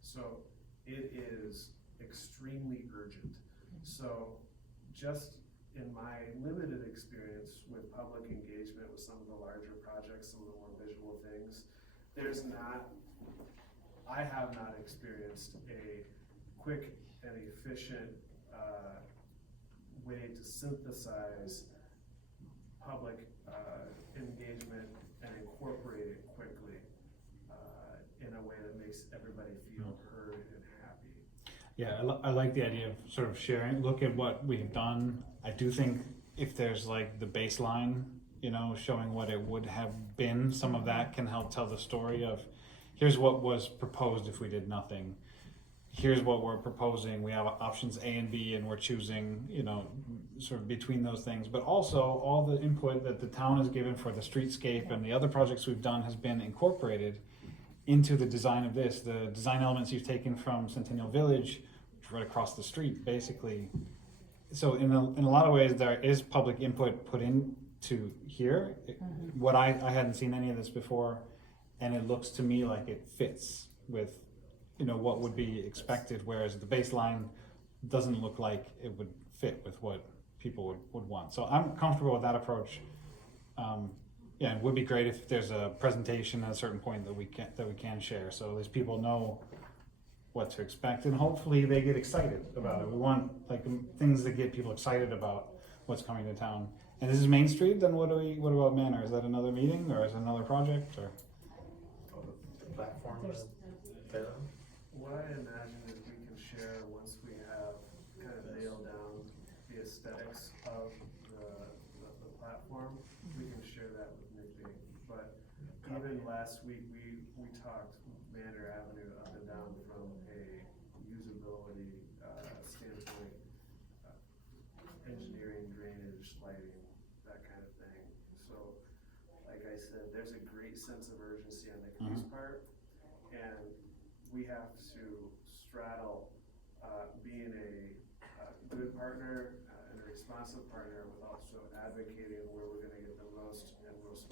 So it is extremely urgent. So just in my limited experience with public engagement with some of the larger projects, some of the more visual things, I have not experienced a quick and efficient way to synthesize public engagement and incorporate it quickly in a way that makes everybody feel heard and happy. Yeah, I like the idea of sort of sharing, look at what we've done. I do think if there's like the baseline, showing what it would have been, some of that can help tell the story of, here's what was proposed if we did nothing. Here's what we're proposing. We have options A and B, and we're choosing, sort of between those things. But also, all the input that the town has given for the streetscape and the other projects we've done has been incorporated into the design of this. The design elements you've taken from Centennial Village, which is right across the street, basically. So in a lot of ways, there is public input put into here. What I hadn't seen any of this before, and it looks to me like it fits with what would be expected, whereas the baseline doesn't look like it would fit with what people would want. So I'm comfortable with that approach. It would be great if there's a presentation at a certain point that we can share, so at least people know what to expect, and hopefully they get excited about it. We want things that get people excited about what's coming to town. And this is Main Street. Then what about Manor? Is that another meeting, or is it another project, or? The platform is there. What I imagine is we can share once we have kind of nailed down the aesthetics of the platform. We can share that with NICTD. But even last week, we talked Manor Avenue up and down from a usability standpoint, engineering, drainage, lighting, that kind of thing. So, like I said, there's a great sense of urgency on NICTD's part, and we have to straddle being a good partner and a responsive partner with also advocating where we're going to get the most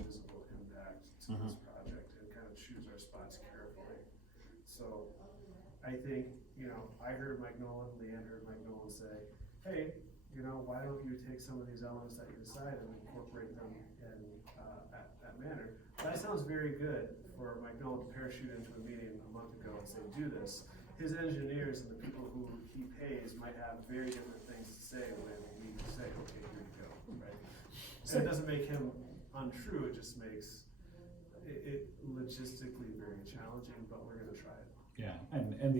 visible impact to this project and kind of choose our spots carefully. So I think, I heard Mike Nolan, Leanne heard Mike Nolan say, hey, why don't you take some of these elements that you decide and incorporate them in that manner. That sounds very good for Mike Nolan to parachute into a meeting a month ago and say, do this. His engineers and the people who he pays might have very different things to say when we say, okay, here you go, right? So it doesn't make him untrue, it just makes it logistically very challenging, but we're gonna try it. Yeah, and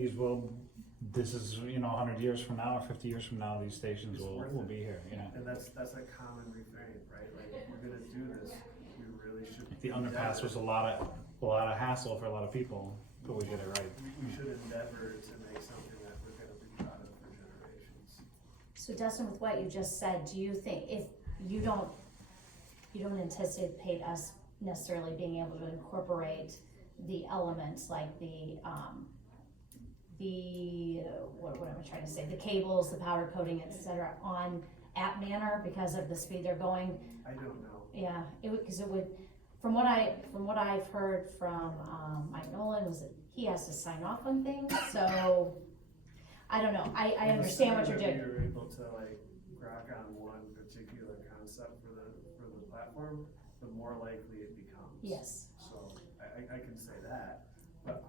this is, 100 years from now or 50 years from now, these stations will be here, And that's a common refrain, right? Like, if we're gonna do this, we really should. The underpass was a lot of hassle for a lot of people, but we did it right. We should endeavor to make something that we're gonna be proud of for generations. So Dustin, with what you just said, do you think, if you don't anticipate us necessarily being able to incorporate the elements like what am I trying to say, the cables, the powder coating, etc., at Manor because of the speed they're going? I don't know. Yeah, because it would, from what I've heard from Mike Nolan, was that he has to sign off on things, so I don't know. I understand what you're doing. If you're able to grok on one particular concept for the platform, the more likely it becomes. Yes. So I can say that, but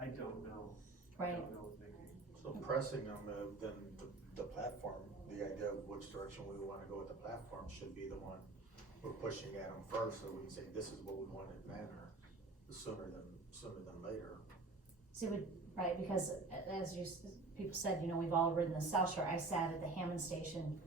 I don't know. Right. I don't know with Nikki. So pressing on the platform, the idea of which direction we want to go with the platform should be the one we're pushing at them first, so we can say this is what we want in Manor sooner than later. See, right, because as people said, we've all ridden the South Shore. I sat at the Hammond Station,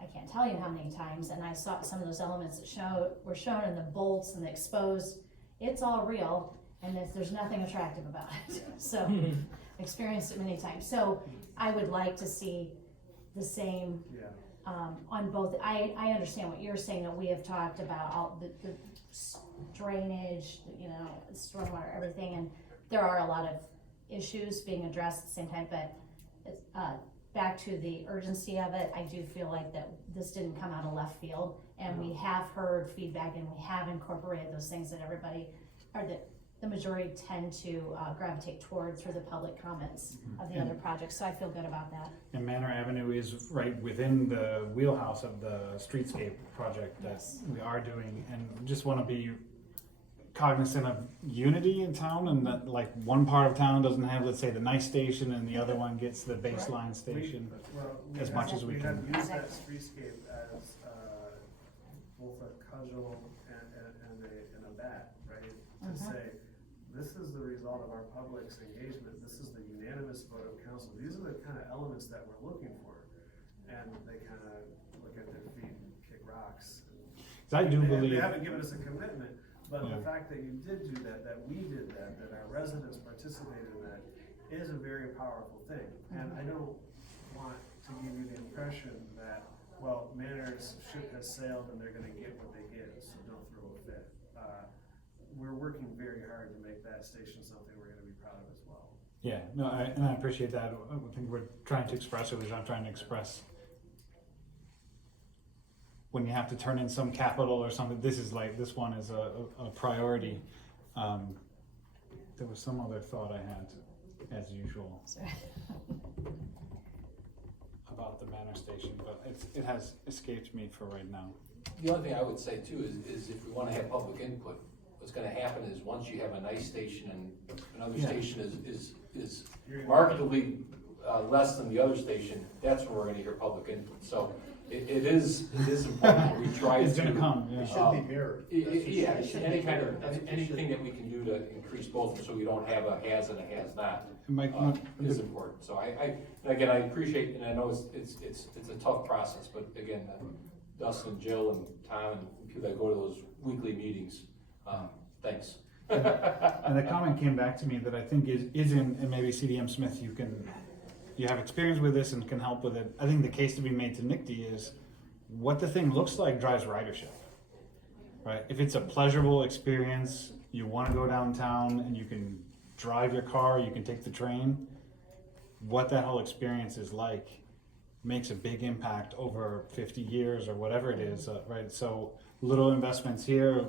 I can't tell you how many times, and I saw some of those elements that were shown in the bolts and the exposed. It's all real, and there's nothing attractive about it. So, experienced it many times. So, I would like to see the same on both. I understand what you're saying, that we have talked about all the drainage, stormwater, everything, and there are a lot of issues being addressed at the same time, but back to the urgency of it, I do feel like that this didn't come out of left field, and we have heard feedback and we have incorporated those things that everybody, or that the majority tend to gravitate towards for the public comments of the other projects, so I feel good about that. And Manor Avenue is right within the wheelhouse of the streetscape project that we are doing, and just want to be cognizant of unity in town, and that one part of town doesn't have, let's say, the nice station and the other one gets the baseline station as much as we can. We have used that streetscape as both a cudgel and a bat, right? To say, this is the result of our public's engagement, this is the unanimous vote of council, these are the kind of elements that we're looking for. And they kind of look at their feet and kick rocks. I do believe they haven't given us a commitment, but the fact that you did do that we did that our residents participated in that, is a very powerful thing. And I don't want to give you the impression that, well, Manor's ship has sailed and they're going to get what they get, so don't throw a fit. We're working very hard to make that station something we're going to be proud of as well. Yeah, no, I appreciate that. I think we're trying to express, or at least I'm trying to express, when you have to turn in some capital or something, this one is a priority. There was some other thought I had, as usual, about the Manor Station, but it has escaped me for right now. The other thing I would say too is if we want to have public input, what's going to happen is once you have a nice station and another station is markedly less than the other station, that's when we're going to hear public input. So it is important that we try it's to. Going to come. Yeah. It should be mirrored. Anything that we can do to increase both, so we don't have a has and a has not, is important. So I appreciate, and I know it's a tough process, but again, Dustin, Jill, and Tom, and people that go to those weekly meetings, thanks. And the comment came back to me that I think is in, and maybe CDM Smith, you have experience with this and can help with it. I think the case to be made to NICTD is what the thing looks like drives ridership, right? If it's a pleasurable experience you wanna go downtown and you can drive your car, you can take the train, what that whole experience is like makes a big impact over 50 years or whatever it is, right? So little investments here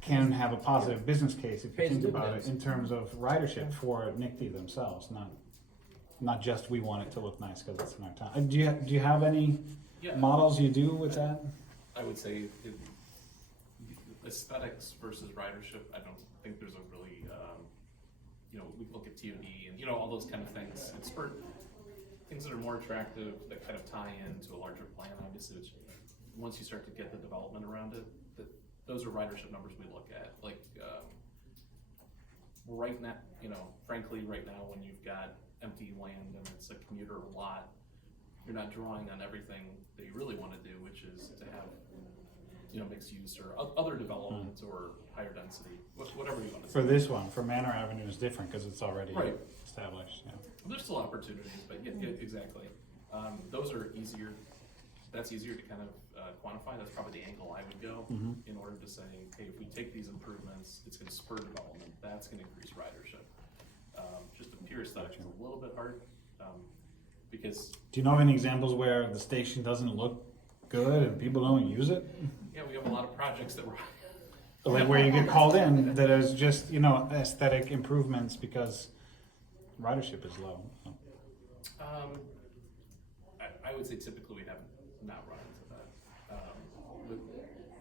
can have a positive business case if you Pays think about it dividends. in terms of ridership for NICTD themselves, not just we want it to look nice because it's in our town. Do you have any Yeah. models you do with that? I would say aesthetics versus ridership, I don't think there's a really, we look at TOD and, all those kind of things. It's for things that are more attractive, that kind of tie into a larger plan, obviously, which, once you start to get the development around it, those are ridership numbers we look at. Like, right now, frankly, right now, when you've got empty land and it's a commuter lot, you're not drawing on everything that you really want to do, which is to have, mixed use or other developments or higher density, whatever you want to say. For this one, for Manor Avenue is different because it's already Right. established, yeah. There's still opportunities, but yeah, exactly. Those are easier, that's easier to kind of quantify. That's probably the angle I would go in order to say, hey, if we take these improvements, it's gonna spur development, that's gonna increase ridership. Just the pure aesthetics is a little bit hard, because, Do you know of any examples where the station doesn't look good and people don't use it? yeah, we have a lot of projects that we're, Like where you get called in that is just, aesthetic improvements because ridership is low. So. I would say typically we haven't not run into that.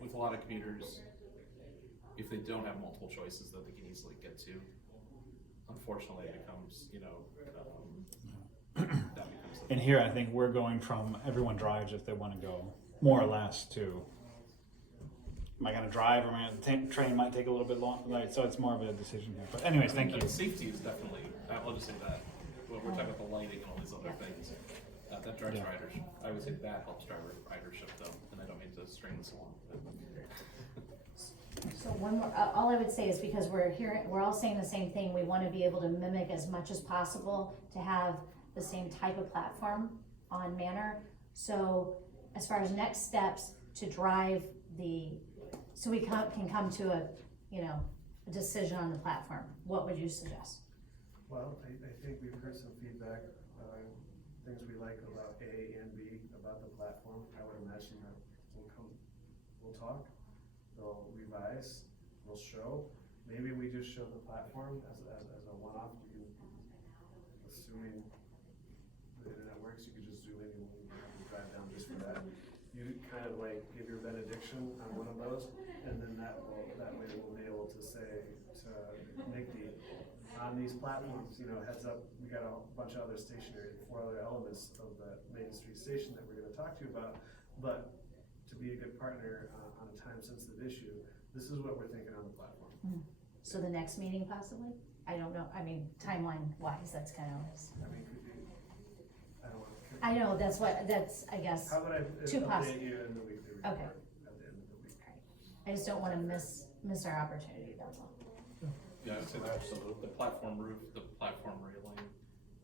With a lot of commuters, if they don't have multiple choices that they can easily get to, unfortunately it becomes, that becomes the And here I think we're going from everyone drives if they want to go, more or less, to am I going to drive or am I going to train might take a little bit long, right? So it's more of a decision here. But anyways, thank you. Safety is definitely, I'll just say that. We're talking about the lighting and all these other things. That drives Yeah. ridership. I would say that helps drive ridership though, and I don't mean to string this along. So one more, all I would say is because we're all saying the same thing, we wanna be able to mimic as much as possible to have the same type of platform on Manor. So as far as next steps to drive so we can come to a decision on the platform, what would you suggest? Well, I think we've heard some feedback, things we like about A and B about the platform. I would imagine that we'll talk, they'll revise, we'll show. Maybe we just show the platform as a one-off. Assuming the internet works, you could just zoom in and drive down just for that. You kind of like give your benediction on one of those, and then that way we'll be able to say to NICTD, on these platforms, heads up, we got a bunch of other stationary, 4 other elements of the Main Street station that we're gonna talk to you about, but to be a good partner on a time-sensitive issue, this is what we're thinking on the platform. So the next meeting possibly? I don't know, timeline wise, that's kind of, Could be, I don't want to. I know, that's, I guess, How about I Two update you in the weekly report Okay. at the end of the week? I just don't wanna miss our opportunity, that's all. Yeah, I would say the platform roof, the platform railing,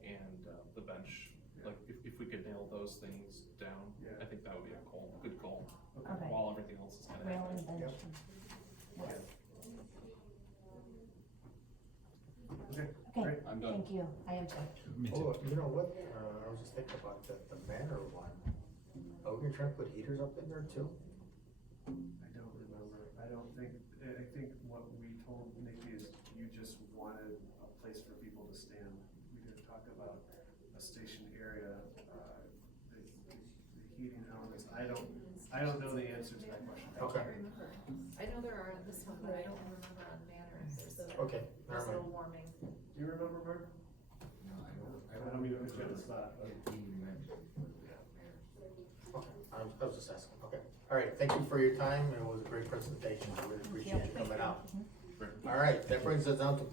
and the bench. Like, if we could nail those things down, Yeah. I think that would be a good goal. Okay. While everything else is kind of. Railing bench. Okay, Okay, great. I'm done. thank you, I am too. Me too. Oh, you know what? I was just thinking about the Manor one. Are we gonna try to put heaters up in there too? I don't remember. I think what we told Nikki is you just wanted a place for people to stand. We didn't talk about a station area, the heating elements. I don't know the answer to that question. Okay. I know there are on this one, but I don't remember on Manor if there's Okay, never a mind. warming. Do you remember, Mark? No, I don't mean to put you on the spot, but. Okay, I was just asking. Okay. All right, thank you for your time. It was a great presentation. I really appreciate you coming out. All right, that brings us down to